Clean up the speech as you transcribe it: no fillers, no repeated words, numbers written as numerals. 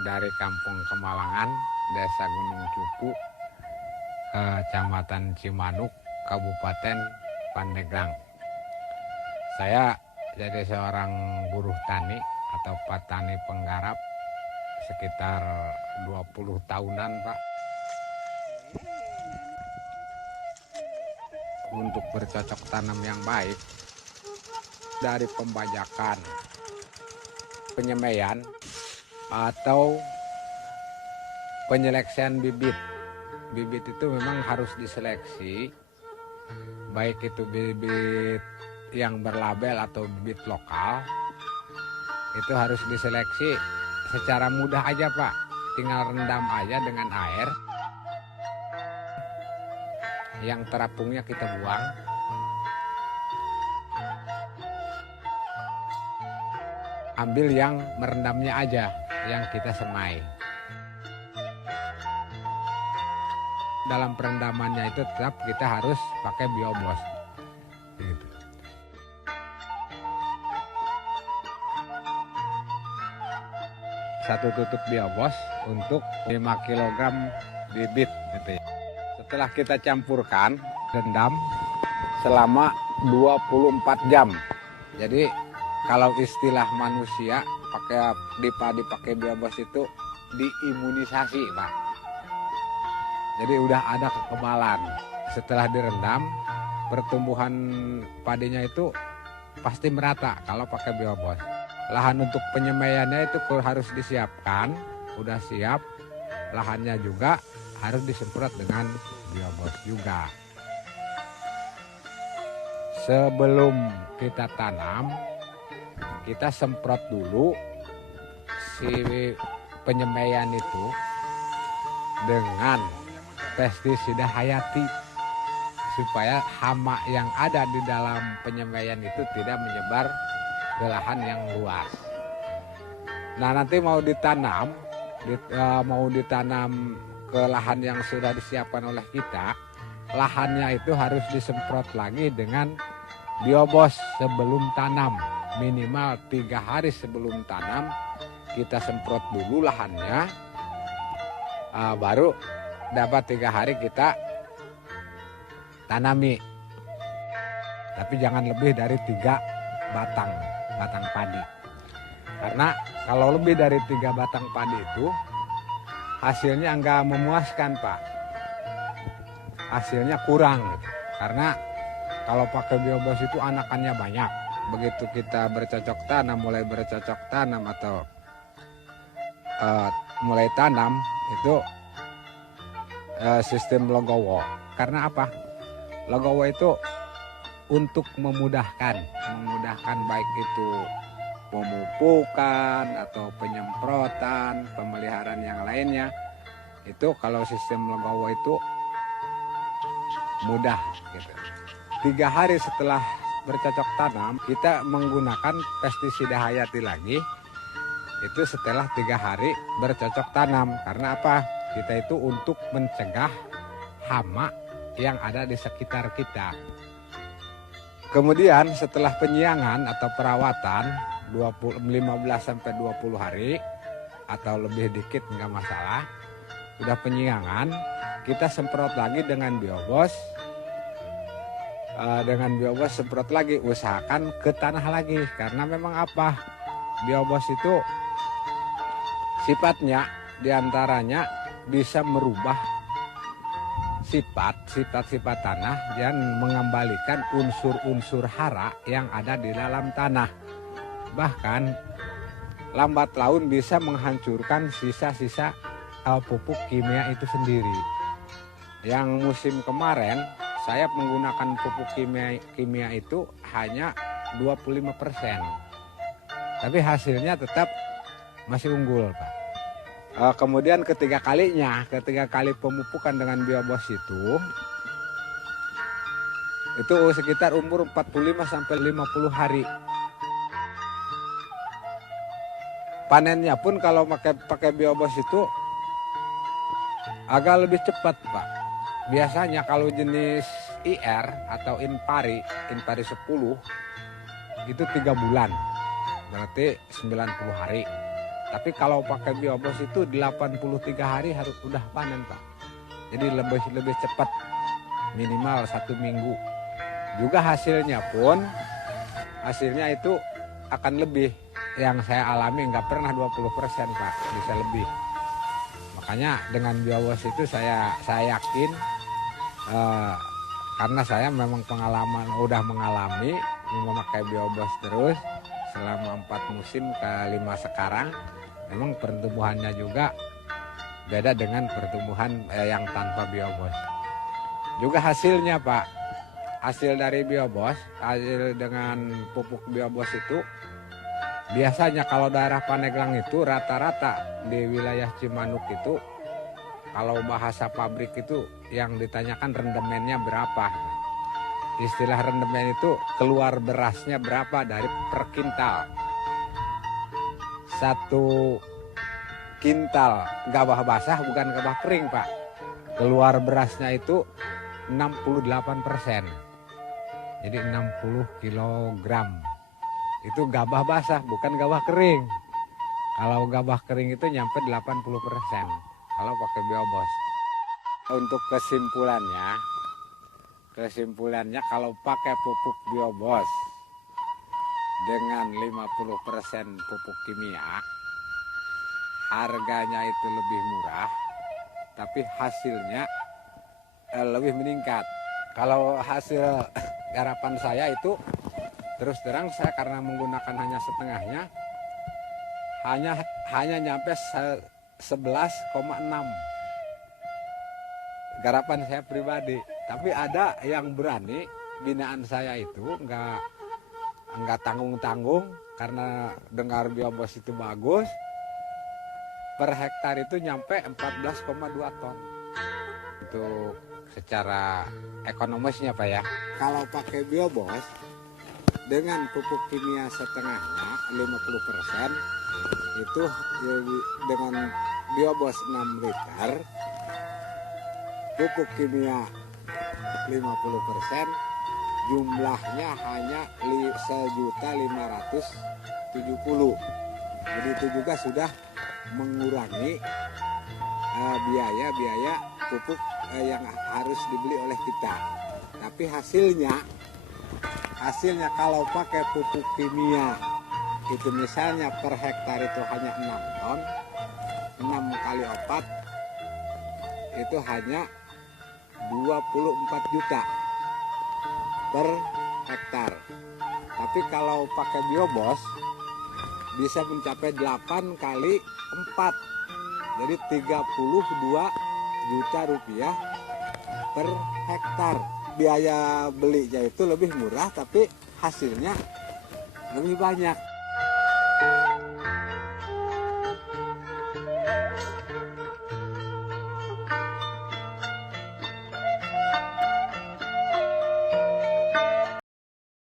dari Kampung Kemalangan, Desa Gunung Cupu, Kecamatan Cimanuk, Kabupaten Pandeglang. Saya jadi seorang buruh tani atau petani penggarap sekitar 20 tahunan, Pak. Untuk bercocok tanam yang baik, dari pembajakan, penyemaian, atau penyeleksian bibit. Bibit itu memang harus diseleksi, baik itu bibit yang berlabel atau bibit lokal, itu harus diseleksi secara mudah aja, Pak. Tinggal rendam aja dengan air, yang terapungnya kita buang. Ambil yang merendamnya aja, yang kita semai. Dalam perendamannya itu tetap kita harus pakai biobos. Gitu. Satu tutup biobos untuk 5 kg bibit. Gitu ya. Setelah kita campurkan, rendam selama 24 jam. Jadi kalau istilah manusia dipakai biobos itu diimunisasi, Pak. Jadi udah ada kekebalan. Setelah direndam, pertumbuhan padinya itu pasti merata kalau pakai biobos. Lahan untuk penyemaiannya itu harus disiapkan, udah siap. Lahannya juga harus disemprot dengan biobos juga. Sebelum kita tanam, kita semprot dulu si penyemaian itu dengan pestisida hayati supaya hama yang ada di dalam penyemaian itu tidak menyebar ke lahan yang luas. Nah, nanti mau ditanam ke lahan yang sudah disiapkan oleh kita, lahannya itu harus disemprot lagi dengan biobos sebelum tanam. Minimal 3 hari sebelum tanam kita semprot dulu lahannya, baru dapat 3 hari kita tanami. Tapi jangan lebih dari 3 batang padi. Karena kalau lebih dari 3 batang padi itu hasilnya enggak memuaskan, Pak. Hasilnya kurang. Karena kalau pakai biobos itu anakannya banyak. Begitu kita mulai bercocok tanam atau mulai tanam itu sistem logowo. Karena apa? Logowo itu untuk memudahkan baik itu pemupukan atau penyemprotan, pemeliharaan yang lainnya. Itu kalau sistem logowo itu mudah gitu. 3 hari setelah bercocok tanam, kita menggunakan pestisida hayati lagi. Itu setelah 3 hari bercocok tanam. Karena apa? Kita itu untuk mencegah hama yang ada di sekitar kita. Kemudian setelah penyiangan atau perawatan 15-20 hari atau lebih dikit nggak masalah. Udah penyiangan, kita semprot lagi dengan biobos. Semprot lagi, usahakan ke tanah lagi. Karena memang apa? Biobos itu sifatnya diantaranya bisa merubah sifat tanah dan mengembalikan unsur-unsur hara yang ada di dalam tanah. Bahkan lambat laun bisa menghancurkan sisa-sisa pupuk kimia itu sendiri. Yang musim kemarin saya menggunakan pupuk kimia itu hanya 25%. Tapi hasilnya tetap masih unggul, Pak. Kemudian ketiga kali pemupukan dengan biobos itu sekitar umur 45-50 hari. Panennya pun kalau pakai biobos itu agak lebih cepat, Pak. Biasanya kalau jenis IR atau Inpari 10 itu 3 bulan, berarti 90 hari. Tapi kalau pakai biobos itu 83 hari harus udah panen, Pak. Jadi lebih cepat, minimal 1 minggu. Juga hasilnya itu akan lebih. Yang saya alami nggak pernah 20%, Pak, bisa lebih. Makanya dengan biobos itu saya yakin, karena saya memang udah mengalami memakai biobos terus selama 4 musim ke 5 sekarang. Memang pertumbuhannya juga beda dengan pertumbuhan yang tanpa biobos. Juga hasilnya, Pak, hasil dari biobos, hasil dengan pupuk biobos itu biasanya kalau daerah Pandeglang itu rata-rata di wilayah Cimanuk itu, kalau bahasa pabrik itu yang ditanyakan rendemennya berapa. Istilah rendemen itu keluar berasnya berapa dari per kintal. 1 kintal gabah basah, bukan gabah kering, Pak. Keluar berasnya itu 68%. Jadi 60 kilogram. Itu gabah basah, bukan gabah kering. Kalau gabah kering itu nyampe 80% kalau pakai biobos. Untuk kesimpulannya kalau pakai pupuk biobos dengan 50% pupuk kimia, harganya itu lebih murah, tapi hasilnya lebih meningkat. Kalau hasil garapan saya itu, terus terang saya karena menggunakan hanya setengahnya, hanya nyampe 11,6 garapan saya pribadi. Tapi ada yang berani, binaan saya itu nggak tanggung-tanggung, karena dengar biobos itu bagus, per hektar itu nyampe 14,2 ton. Untuk secara ekonomisnya, Pak, ya. Kalau pakai biobos dengan pupuk kimia setengahnya 50%, itu dengan biobos 6 liter, pupuk kimia 50%, jumlahnya hanya 1.570.000. Jadi itu juga sudah mengurangi biaya pupuk yang harus dibeli oleh kita. Tapi hasilnya kalau pakai pupuk kimia itu misalnya per hektar itu hanya 6 ton, 6 kali 4 itu hanya 24 juta per hektar. Tapi kalau pakai biobos bisa mencapai 8 kali 4, jadi 32 juta rupiah per hektar. Biaya belinya itu lebih murah, tapi hasilnya lebih banyak.